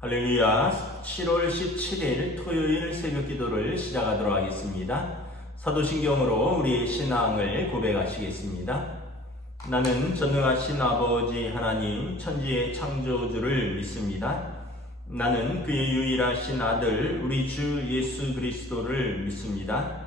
할렐루야. 7월 17일 토요일 새벽 기도를 시작하도록 하겠습니다. 사도신경으로 우리의 신앙을 고백하시겠습니다. 나는 전능하신 아버지 하나님 천지의 창조주를 믿습니다. 나는 그의 유일하신 아들 우리 주 예수 그리스도를 믿습니다.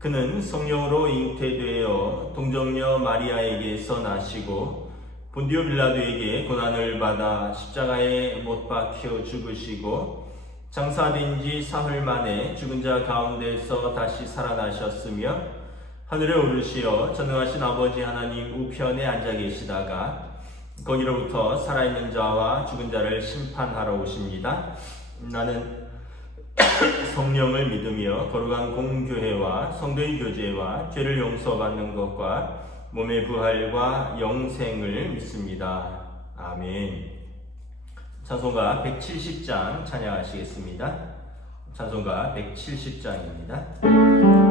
그는 성령으로 잉태되어 동정녀 마리아에게서 나시고 본디오 빌라도에게 고난을 받아 십자가에 못 박혀 죽으시고 장사된 지 사흘 만에 죽은 자 가운데서 다시 살아나셨으며 하늘에 오르시어 전능하신 아버지 하나님 우편에 앉아 계시다가 거기로부터 살아있는 자와 죽은 자를 심판하러 오십니다. 나는 성령을 믿으며 거룩한 공교회와 성도의 교제와 죄를 용서받는 것과 몸의 부활과 영생을 믿습니다. 아멘. 찬송가 170장 찬양하시겠습니다. 찬송가 170장입니다.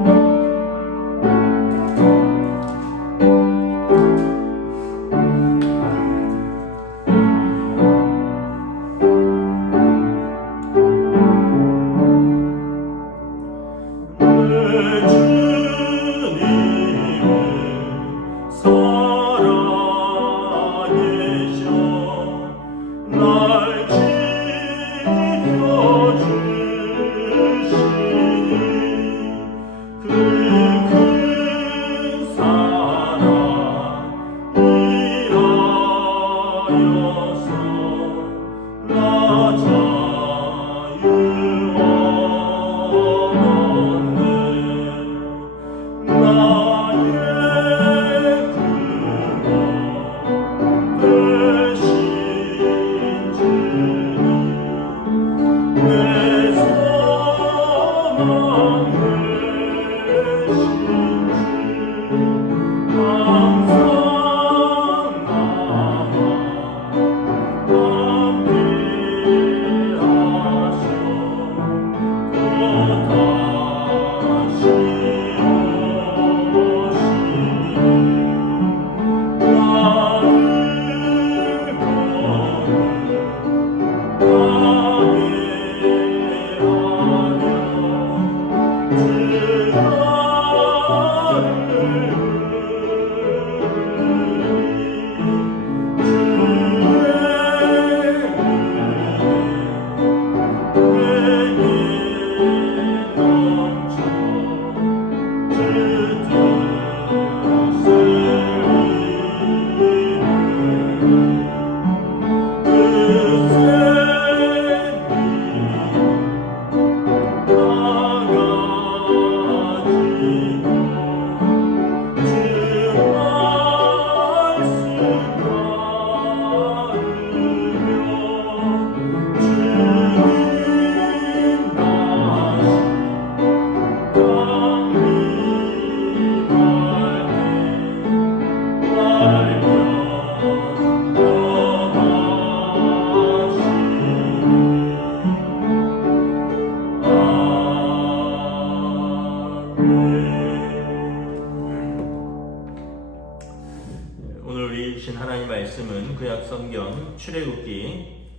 출애굽기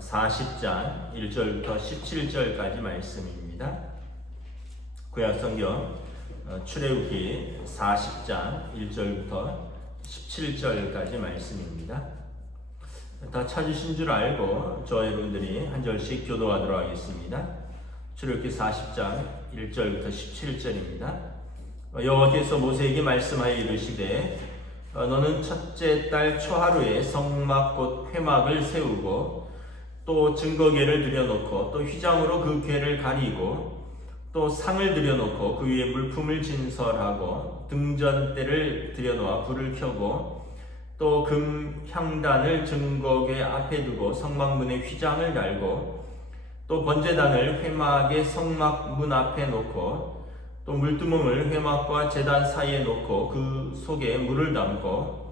40장 1절부터 17절까지 말씀입니다. 구약성경 출애굽기 40장 1절부터 17절까지 말씀입니다. 다 찾으신 줄 알고 저 여러분들이 한 절씩 교도하도록 하겠습니다. 출애굽기 40장 1절부터 17절입니다. 여호와께서 모세에게 말씀하여 이르시되 너는 첫째 달 초하루에 성막 곧 회막을 세우고 또 증거궤를 들여놓고 또 휘장으로 그 궤를 가리고 또 상을 들여놓고 그 위에 물품을 진설하고 등전대를 들여놓아 불을 켜고 또 금 향단을 증거궤 앞에 두고 성막문에 휘장을 달고 또 번제단을 회막의 성막 문 앞에 놓고 또 물두멍을 회막과 제단 사이에 놓고 그 속에 물을 담고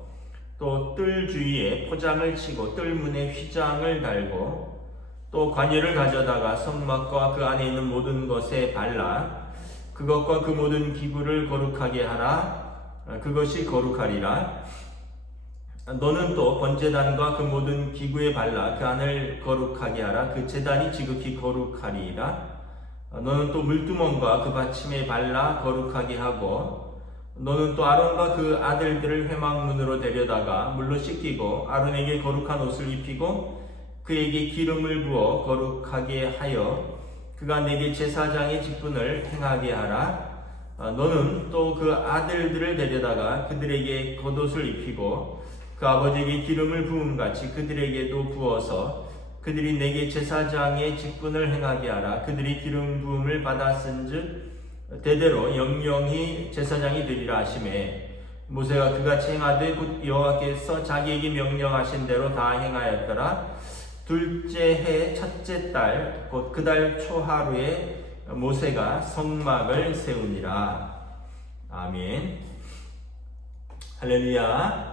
또 뜰 주위에 포장을 치고 뜰문에 휘장을 달고 또 관여를 가져다가 성막과 그 안에 있는 모든 것에 발라 그것과 그 모든 기구를 거룩하게 하라. 그것이 거룩하리라. 너는 또 번제단과 그 모든 기구에 발라 그 안을 거룩하게 하라. 그 제단이 지극히 거룩하리이다. 너는 또 물두멍과 그 받침에 발라 거룩하게 하고 너는 또 아론과 그 아들들을 회막문으로 데려다가 물로 씻기고 아론에게 거룩한 옷을 입히고 그에게 기름을 부어 거룩하게 하여 그가 내게 제사장의 직분을 행하게 하라. 너는 또 그 아들들을 데려다가 그들에게 겉옷을 입히고 그 아버지에게 기름을 부음같이 그들에게도 부어서 그들이 내게 제사장의 직분을 행하게 하라. 그들이 기름 부음을 받았은즉 대대로 영영히 제사장이 되리라 하시매 모세가 그같이 행하되 곧 여호와께서 자기에게 명령하신 대로 다 행하였더라. 둘째 해 첫째 달 곧 그 달 초하루에 모세가 성막을 세우니라. 아멘. 할렐루야.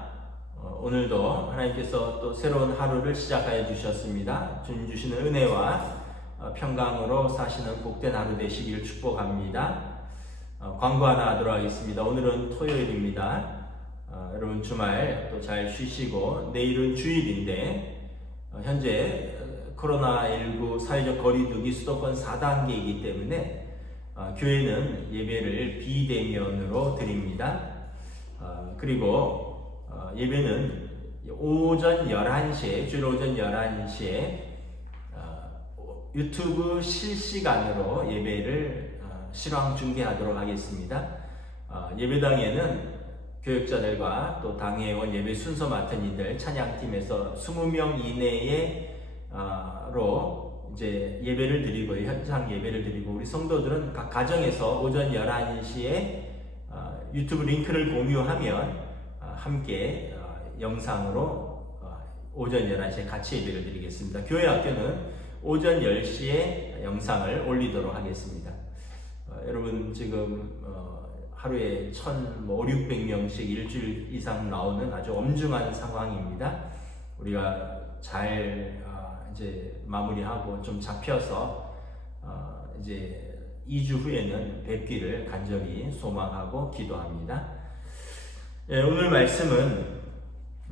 오늘도 하나님께서 또 새로운 하루를 시작하여 주셨습니다. 주님 주시는 은혜와 평강으로 사시는 복된 하루 되시길 축복합니다. 광고 하나 하도록 하겠습니다. 오늘은 토요일입니다. 여러분 주말 또 잘 쉬시고 내일은 주일인데 현재 코로나19 사회적 거리두기 수도권 4단계이기 때문에 교회는 예배를 비대면으로 드립니다. 그리고 예배는 오전 11시에 주로 오전 11시에 유튜브 실시간으로 예배를 실황 중계하도록 하겠습니다. 예배당에는 교역자들과 또 당회원 예배 순서 맡은 이들 찬양팀에서 20명 이내로 이제 예배를 드리고 현장 예배를 드리고 우리 성도들은 각 가정에서 오전 11시에 유튜브 링크를 공유하면 함께 영상으로 오전 11시에 같이 예배를 드리겠습니다. 교회 학교는 오전 10시에 영상을 올리도록 하겠습니다. 여러분 지금 하루에 1,500~600명씩 일주일 이상 나오는 아주 엄중한 상황입니다. 우리가 잘 이제 마무리하고 좀 잡혀서 이제 2주 후에는 뵙기를 간절히 소망하고 기도합니다. 오늘 말씀은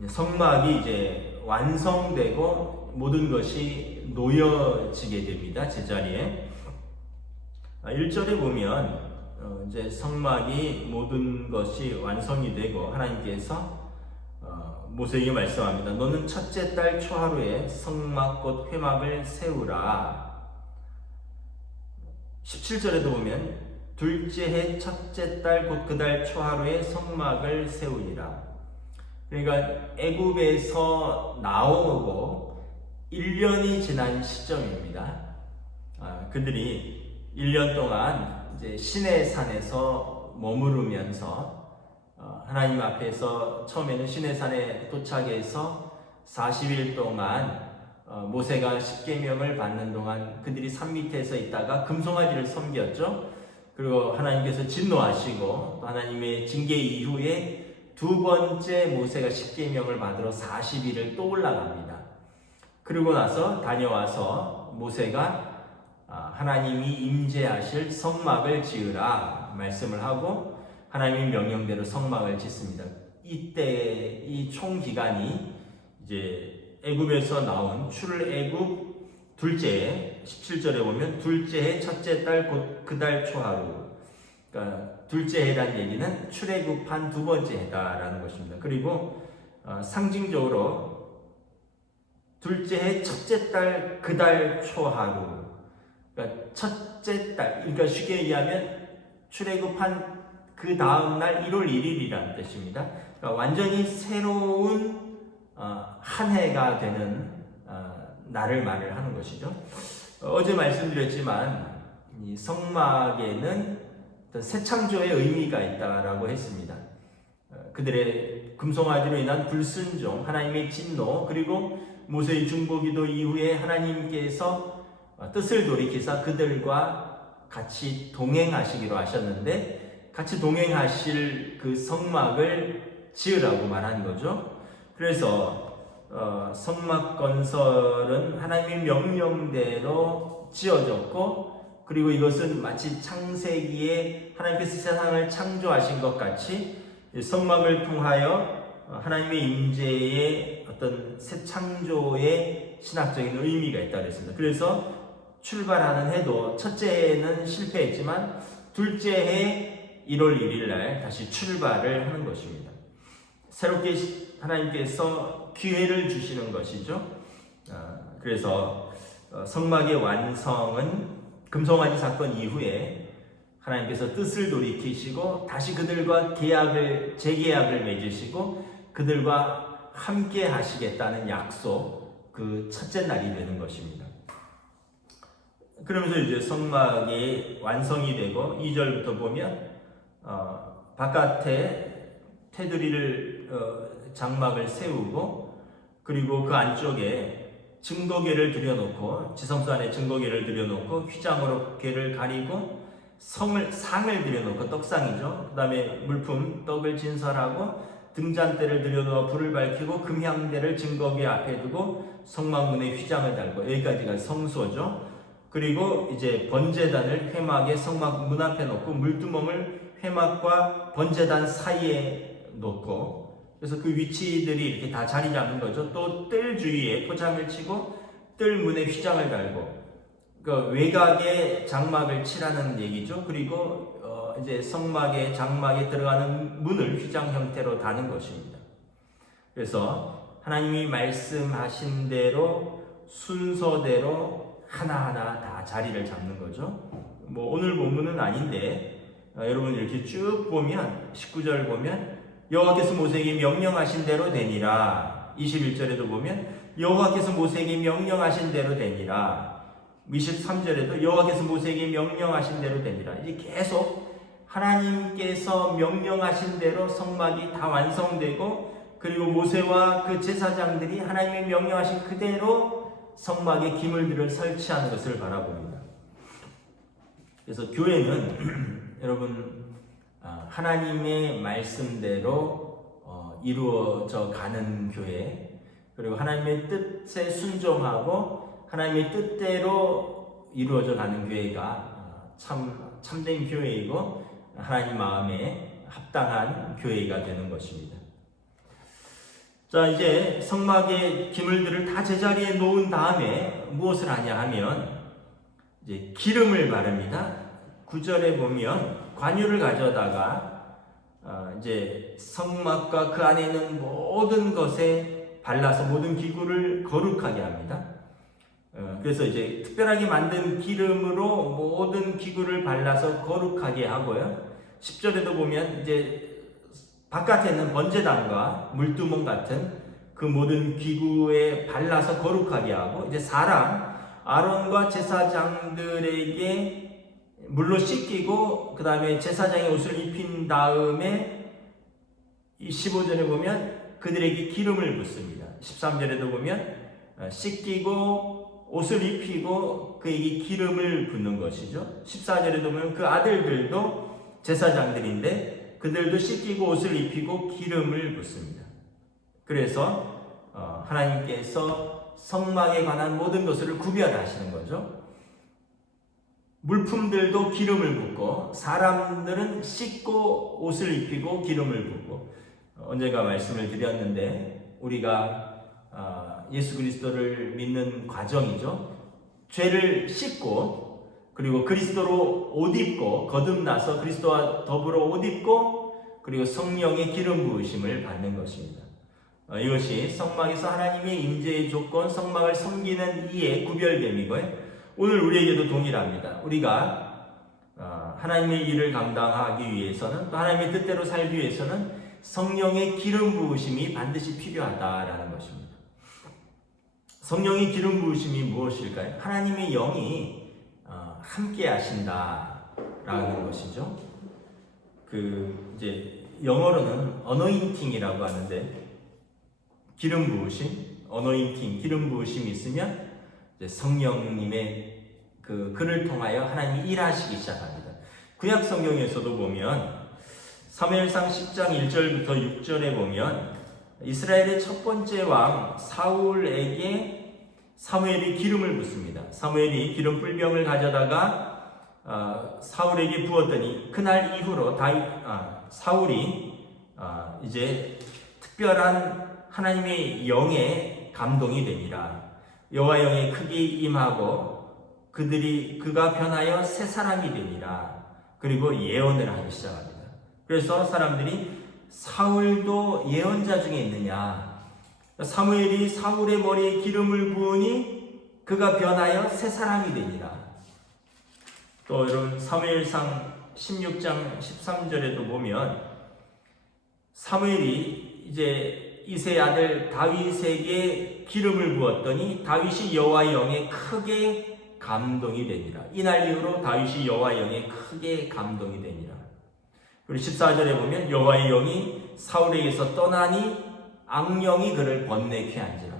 성막이 이제 완성되고 모든 것이 놓여지게 됩니다. 제자리에 1절에 보면 이제 성막이 모든 것이 완성이 되고 하나님께서 모세에게 말씀합니다. 너는 첫째 달 초하루에 성막 곧 회막을 세우라. 17절에도 보면 둘째 해 첫째 달 곧 그 달 초하루에 성막을 세우니라. 그러니까 애굽에서 나오고 1년이 지난 시점입니다. 그들이 1년 동안 이제 시내산에서 머무르면서 하나님 앞에서 처음에는 시내산에 도착해서 40일 동안 모세가 십계명을 받는 동안 그들이 산 밑에서 있다가 금송아지를 섬겼죠. 그리고 하나님께서 진노하시고 또 하나님의 징계 이후에 두 번째 모세가 십계명을 받으러 40일을 또 올라갑니다. 그리고 나서 다녀와서 모세가 하나님이 임재하실 성막을 지으라 말씀을 하고 하나님의 명령대로 성막을 짓습니다. 이때 이 총 기간이 이제 애굽에서 나온 출애굽 둘째 17절에 보면 둘째 해 첫째 달 곧 그 달 초하루. 그러니까 둘째 해라는 얘기는 출애굽한 두 번째 해다라는 것입니다. 그리고 상징적으로 둘째 해 첫째 달 그 달 초하루. 그러니까 첫째 달, 그러니까 쉽게 얘기하면 출애굽한 그 다음 날 1월 1일이라는 뜻입니다. 그러니까 완전히 새로운 한 해가 되는 날을 말을 하는 것이죠. 어제 말씀드렸지만 이 성막에는 어떤 새 창조의 의미가 있다라고 했습니다. 그들의 금송아지로 인한 불순종, 하나님의 진노, 그리고 모세의 중보기도 이후에 하나님께서 뜻을 돌이키사 그들과 같이 동행하시기로 하셨는데 같이 동행하실 그 성막을 지으라고 말한 거죠. 그래서 성막 건설은 하나님의 명령대로 지어졌고 그리고 이것은 마치 창세기에 하나님께서 세상을 창조하신 것 같이 성막을 통하여 하나님의 임재의 어떤 새 창조의 신학적인 의미가 있다고 했습니다. 그래서 출발하는 해도 첫째 해는 실패했지만 둘째 해 1월 1일 날 다시 출발을 하는 것입니다. 새롭게 하나님께서 기회를 주시는 것이죠. 그래서 성막의 완성은 금송아지 사건 이후에 하나님께서 뜻을 돌이키시고 다시 그들과 재계약을 맺으시고 그들과 함께 하시겠다는 약속, 그 첫째 날이 되는 것입니다. 그러면서 이제 성막이 완성이 되고 2절부터 보면 바깥에 테두리를 장막을 세우고 그리고 그 안쪽에 증거궤를 들여놓고 지성소 안에 증거궤를 들여놓고 휘장으로 궤를 가리고 상을 들여놓고 떡상이죠. 그 다음에 물품 떡을 진설하고 등잔대를 들여놓아 불을 밝히고 금향대를 증거궤 앞에 두고 성막문에 휘장을 달고 여기까지가 성소죠. 그리고 이제 번제단을 회막의 성막 문 앞에 놓고 물두멍을 회막과 번제단 사이에 놓고 그래서 그 위치들이 이렇게 다 자리 잡는 거죠. 또 뜰 주위에 포장을 치고 뜰 문에 휘장을 달고 그 외곽에 장막을 칠하는 얘기죠. 그리고 이제 성막의 장막에 들어가는 문을 휘장 형태로 다는 것입니다. 그래서 하나님이 말씀하신 대로 순서대로 하나하나 다 자리를 잡는 거죠. 뭐 오늘 본문은 아닌데 여러분 이렇게 쭉 보면 19절 보면 여호와께서 모세에게 명령하신 대로 되니라. 21절에도 보면 여호와께서 모세에게 명령하신 대로 되니라. 23절에도 여호와께서 모세에게 명령하신 대로 되니라. 이제 계속 하나님께서 명령하신 대로 성막이 다 완성되고 그리고 모세와 그 제사장들이 하나님의 명령하신 그대로 성막에 기물들을 설치하는 것을 바라봅니다. 그래서 교회는 여러분 하나님의 말씀대로 이루어져 가는 교회, 그리고 하나님의 뜻에 순종하고 하나님의 뜻대로 이루어져 가는 교회가 참된 교회이고 하나님 마음에 합당한 교회가 되는 것입니다. 자, 이제 성막의 기물들을 다 제자리에 놓은 다음에 무엇을 하냐 하면 이제 기름을 바릅니다. 9절에 보면 관유를 가져다가 이제 성막과 그 안에 있는 모든 것에 발라서 모든 기구를 거룩하게 합니다. 그래서 이제 특별하게 만든 기름으로 모든 기구를 발라서 거룩하게 하고요. 10절에도 보면 이제 바깥에 있는 번제단과 물두멍 같은 그 모든 기구에 발라서 거룩하게 하고 이제 아론과 제사장들에게 물로 씻기고 그 다음에 제사장의 옷을 입힌 다음에 15절에 보면 그들에게 기름을 붓습니다. 13절에도 보면 씻기고 옷을 입히고 그에게 기름을 붓는 것이죠. 14절에도 보면 그 아들들도 제사장들인데 그들도 씻기고 옷을 입히고 기름을 붓습니다. 그래서 하나님께서 성막에 관한 모든 것을 구별하시는 거죠. 물품들도 기름을 붓고 사람들은 씻고 옷을 입히고 기름을 붓고 언젠가 말씀을 드렸는데 우리가 예수 그리스도를 믿는 과정이죠. 죄를 씻고 그리고 그리스도로 옷 입고 거듭나서 그리스도와 더불어 옷 입고 그리고 성령의 기름 부으심을 받는 것입니다. 이것이 성막에서 하나님의 임재의 조건, 성막을 섬기는 이의 구별됨이고요. 오늘 우리에게도 동일합니다. 우리가 하나님의 일을 감당하기 위해서는 또 하나님의 뜻대로 살기 위해서는 성령의 기름 부으심이 반드시 필요하다라는 것입니다. 성령의 기름 부으심이 무엇일까요? 하나님의 영이 함께 하신다라는 것이죠. 이제 영어로는 어노인팅이라고 하는데 기름 부으심, 어노인팅, 기름 부으심이 있으면 이제 성령님의 그를 통하여 하나님이 일하시기 시작합니다. 구약 성경에서도 보면 사무엘상 10장 1절부터 6절에 보면 이스라엘의 첫 번째 왕 사울에게 사무엘이 기름을 붓습니다. 사무엘이 기름 뿔병을 가져다가 사울에게 부었더니 그날 이후로 사울이 이제 특별한 하나님의 영의 감동이 되니라. 여호와 영의 크기 임하고 그가 변하여 새 사람이 되니라. 그리고 예언을 하기 시작합니다. 그래서 사람들이 사울도 예언자 중에 있느냐? 사무엘이 사울의 머리에 기름을 부으니 그가 변하여 새 사람이 되니라. 또 여러분 사무엘상 16장 13절에도 보면 사무엘이 이제 이새의 아들 다윗에게 기름을 부었더니 다윗이 여호와의 영에 크게 감동이 되니라. 이날 이후로 다윗이 여호와의 영에 크게 감동이 되니라. 그리고 14절에 보면 여호와의 영이 사울에게서 떠나니 악령이 그를 번뇌케 한지라.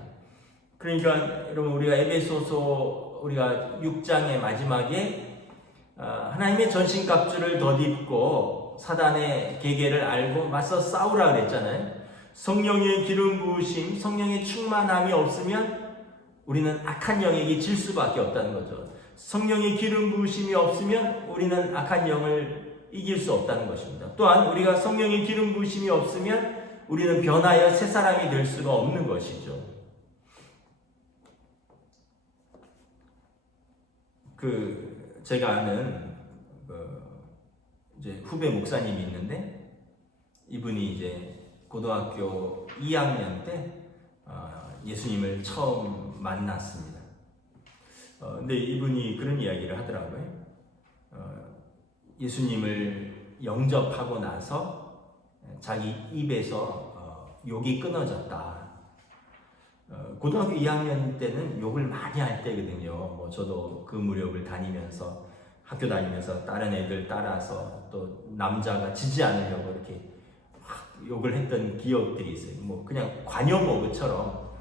그러니까 여러분 우리가 에베소서 우리가 6장의 마지막에 하나님의 전신갑주를 덧입고 사단의 계계를 알고 맞서 싸우라 그랬잖아요. 성령의 기름 부으심, 성령의 충만함이 없으면 우리는 악한 영에게 질 수밖에 없다는 거죠. 성령의 기름 부으심이 없으면 우리는 악한 영을 이길 수 없다는 것입니다. 또한 우리가 성령의 기름 부으심이 없으면 우리는 변하여 새 사람이 될 수가 없는 것이죠. 제가 아는 이제 후배 목사님이 있는데 이분이 이제 고등학교 2학년 때 예수님을 처음 만났습니다. 근데 이분이 그런 이야기를 하더라고요. 예수님을 영접하고 나서 자기 입에서 욕이 끊어졌다. 고등학교 2학년 때는 욕을 많이 할 때거든요. 저도 그 무렵을 다니면서 학교 다니면서 다른 애들 따라서 또 남자가 지지 않으려고 이렇게 막 욕을 했던 기억들이 있어요. 그냥 관여모그처럼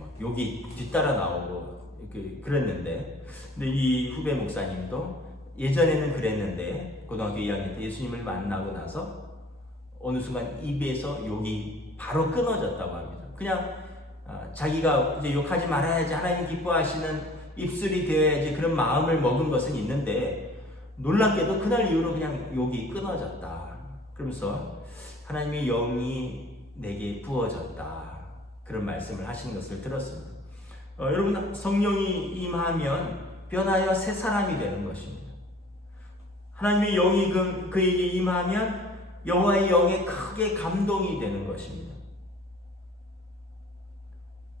막 욕이 뒤따라 나오고 그랬는데, 근데 이 후배 목사님도 예전에는 그랬는데 고등학교 2학년 때 예수님을 만나고 나서 어느 순간 입에서 욕이 바로 끊어졌다고 합니다. 그냥 자기가 이제 욕하지 말아야지, 하나님 기뻐하시는 입술이 되어야지, 그런 마음을 먹은 것은 있는데 놀랍게도 그날 이후로 그냥 욕이 끊어졌다. 그러면서 하나님의 영이 내게 부어졌다, 그런 말씀을 하시는 것을 들었습니다. 여러분, 성령이 임하면 변하여 새 사람이 되는 것입니다. 하나님의 영이 그에게 임하면 여호와의 영에 크게 감동이 되는 것입니다.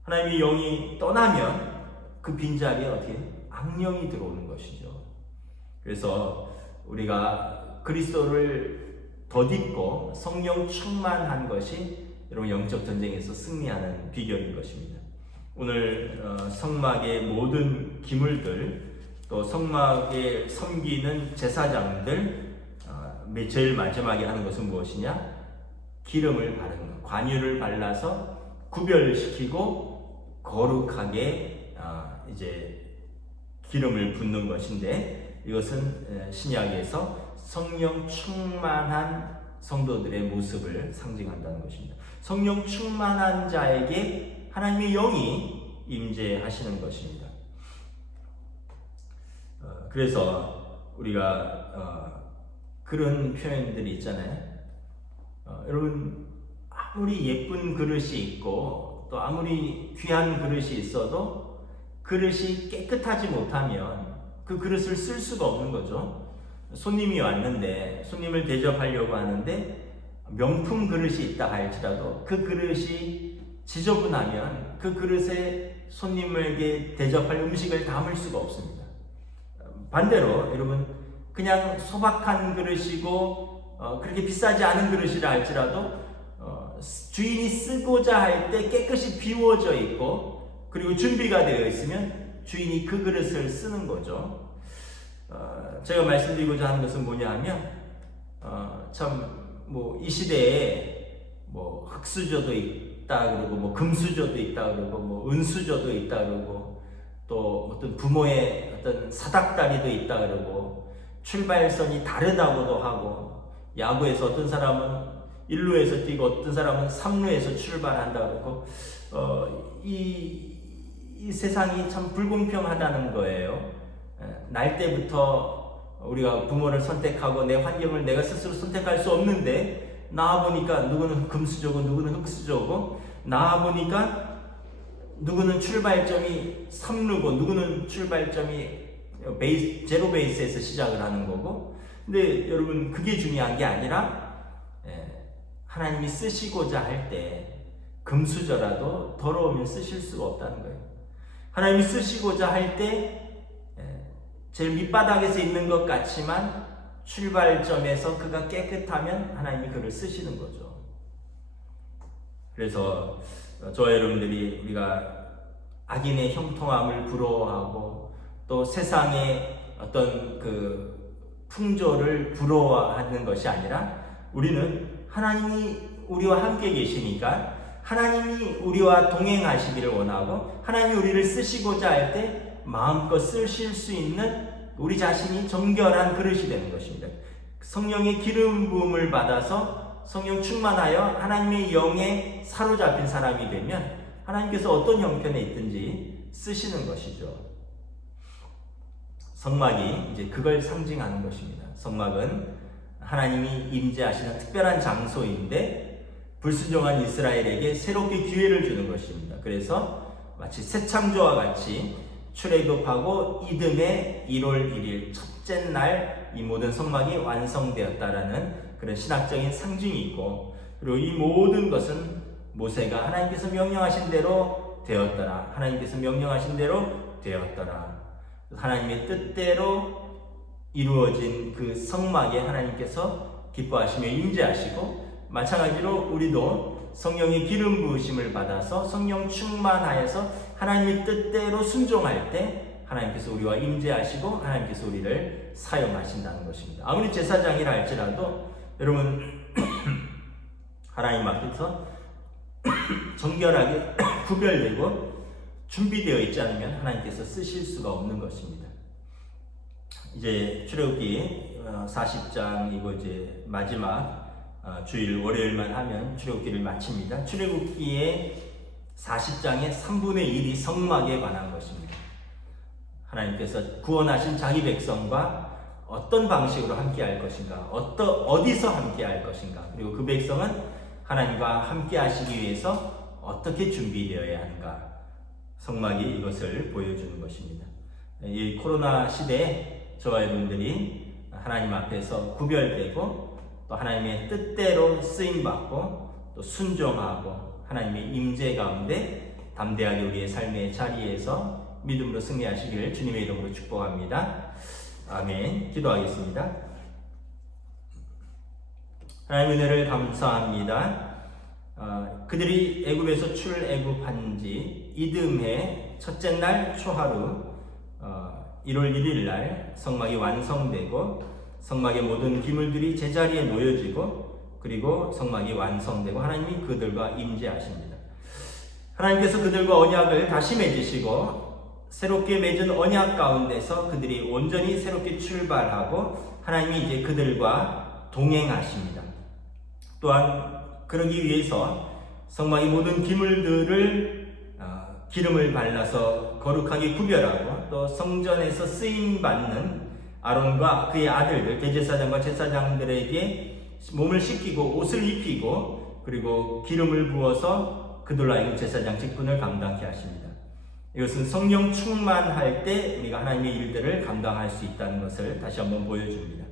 하나님의 영이 떠나면 그 빈자리에 어떻게 악령이 들어오는 것이죠. 그래서 우리가 그리스도를 덧입고 성령 충만한 것이 여러분 영적 전쟁에서 승리하는 비결인 것입니다. 오늘 성막의 모든 기물들, 또 성막에 섬기는 제사장들 제일 마지막에 하는 것은 무엇이냐? 기름을 바르는 것, 관유를 발라서 구별시키고 거룩하게 이제 기름을 붓는 것인데, 이것은 신약에서 성령 충만한 성도들의 모습을 상징한다는 것입니다. 성령 충만한 자에게 하나님의 영이 임재하시는 것입니다. 그래서 우리가 그런 표현들이 있잖아요. 여러분, 아무리 예쁜 그릇이 있고 또 아무리 귀한 그릇이 있어도 그릇이 깨끗하지 못하면 그 그릇을 쓸 수가 없는 거죠. 손님이 왔는데 손님을 대접하려고 하는데 명품 그릇이 있다 할지라도 그 그릇이 지저분하면 그 그릇에 손님에게 대접할 음식을 담을 수가 없습니다. 반대로 여러분, 그냥 소박한 그릇이고 그렇게 비싸지 않은 그릇이라 할지라도 주인이 쓰고자 할 때 깨끗이 비워져 있고 그리고 준비가 되어 있으면 주인이 그 그릇을 쓰는 거죠. 제가 말씀드리고자 하는 것은 뭐냐 하면 이 시대에 흙수저도 있다 그러고 금수저도 있다 그러고 은수저도 있다 그러고 또 어떤 부모의 어떤 사닥다리도 있다 그러고 출발선이 다르다고도 하고, 야구에서 어떤 사람은 1루에서 뛰고 어떤 사람은 3루에서 출발한다 그러고 이 세상이 참 불공평하다는 거예요. 날 때부터 우리가 부모를 선택하고 내 환경을 내가 스스로 선택할 수 없는데 나와보니까 누구는 금수저고 누구는 흙수저고, 나와보니까 누구는 출발점이 3루고 누구는 출발점이 제로 베이스에서 시작을 하는 거고. 근데 여러분, 그게 중요한 게 아니라 하나님이 쓰시고자 할 때 금수저라도 더러우면 쓰실 수가 없다는 거예요. 하나님이 쓰시고자 할 때 제일 밑바닥에서 있는 것 같지만 출발점에서 그가 깨끗하면 하나님이 그를 쓰시는 거죠. 그래서 저와 여러분들이 우리가 악인의 형통함을 부러워하고 또 세상의 어떤 그 풍조를 부러워하는 것이 아니라, 우리는 하나님이 우리와 함께 계시니까 하나님이 우리와 동행하시기를 원하고, 하나님이 우리를 쓰시고자 할 때 마음껏 쓰실 수 있는 우리 자신이 정결한 그릇이 되는 것입니다. 성령의 기름 부음을 받아서 성령 충만하여 하나님의 영에 사로잡힌 사람이 되면 하나님께서 어떤 형편에 있든지 쓰시는 것이죠. 성막이 이제 그걸 상징하는 것입니다. 성막은 하나님이 임재하시는 특별한 장소인데 불순종한 이스라엘에게 새롭게 기회를 주는 것입니다. 그래서 마치 새 창조와 같이 출애굽하고 이듬해 1월 1일 첫째 날 이 모든 성막이 완성되었다라는 그런 신학적인 상징이 있고, 그리고 이 모든 것은 모세가 하나님께서 명령하신 대로 되었더라, 하나님께서 명령하신 대로 되었더라, 하나님의 뜻대로 이루어진 그 성막에 하나님께서 기뻐하시며 임재하시고, 마찬가지로 우리도 성령의 기름 부으심을 받아서 성령 충만하여서 하나님의 뜻대로 순종할 때 하나님께서 우리와 임재하시고 하나님께서 우리를 사용하신다는 것입니다. 아무리 제사장이라 할지라도 여러분 하나님 앞에서 정결하게 구별되고 준비되어 있지 않으면 하나님께서 쓰실 수가 없는 것입니다. 이제 출애굽기 40장이고 이제 마지막 주일 월요일만 하면 출애굽기를 마칩니다. 출애굽기의 40장의 3분의 1이 성막에 관한 것입니다. 하나님께서 구원하신 자기 백성과 어떤 방식으로 함께 할 것인가, 어디서 함께 할 것인가, 그리고 그 백성은 하나님과 함께 하시기 위해서 어떻게 준비되어야 하는가, 성막이 이것을 보여주는 것입니다. 이 코로나 시대에 저와 여러분들이 하나님 앞에서 구별되고 또 하나님의 뜻대로 쓰임받고 또 순종하고 하나님의 임재 가운데 담대하게 우리의 삶의 자리에서 믿음으로 승리하시기를 주님의 이름으로 축복합니다. 아멘. 기도하겠습니다. 하나님의 은혜를 감사합니다. 그들이 애굽에서 출애굽한 지 이듬해 첫째 날 초하루 1월 1일 날 성막이 완성되고 성막의 모든 기물들이 제자리에 놓여지고 그리고 성막이 완성되고 하나님이 그들과 임재하십니다. 하나님께서 그들과 언약을 다시 맺으시고 새롭게 맺은 언약 가운데서 그들이 온전히 새롭게 출발하고 하나님이 이제 그들과 동행하십니다. 또한 그러기 위해서 성막의 모든 기물들을 기름을 발라서 거룩하게 구별하고 또 성전에서 쓰임받는 아론과 그의 아들들 대제사장과 제사장들에게 몸을 씻기고 옷을 입히고 그리고 기름을 부어서 그들로 하여금 제사장 직분을 감당케 하십니다. 이것은 성령 충만할 때 우리가 하나님의 일들을 감당할 수 있다는 것을 다시 한번 보여줍니다.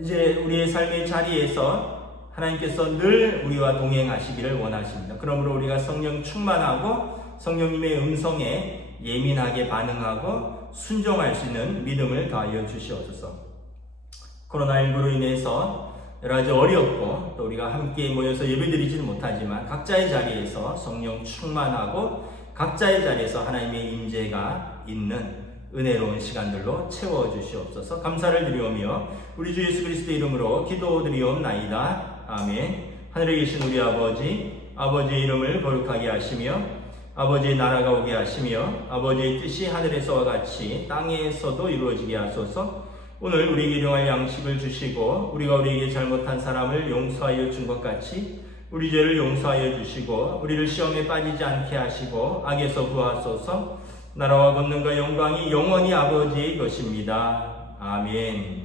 이제 우리의 삶의 자리에서 하나님께서 늘 우리와 동행하시기를 원하십니다. 그러므로 우리가 성령 충만하고 성령님의 음성에 예민하게 반응하고 순종할 수 있는 믿음을 더하여 주시옵소서. 코로나19로 인해서 여러 가지 어렵고 또 우리가 함께 모여서 예배드리지는 못하지만 각자의 자리에서 성령 충만하고 각자의 자리에서 하나님의 임재가 있는 은혜로운 시간들로 채워주시옵소서. 감사를 드리오며 우리 주 예수 그리스도의 이름으로 기도드리옵나이다. 아멘. 하늘에 계신 우리 아버지의 이름을 거룩하게 하시며 아버지의 나라가 오게 하시며 아버지의 뜻이 하늘에서와 같이 땅에서도 이루어지게 하소서. 오늘 우리에게 일용할 양식을 주시고 우리가 우리에게 잘못한 사람을 용서하여 준 것 같이 우리 죄를 용서하여 주시고 우리를 시험에 빠지지 않게 하시고 악에서 구하소서. 나라와 권능과 영광이 영원히 아버지의 것입니다. 아멘.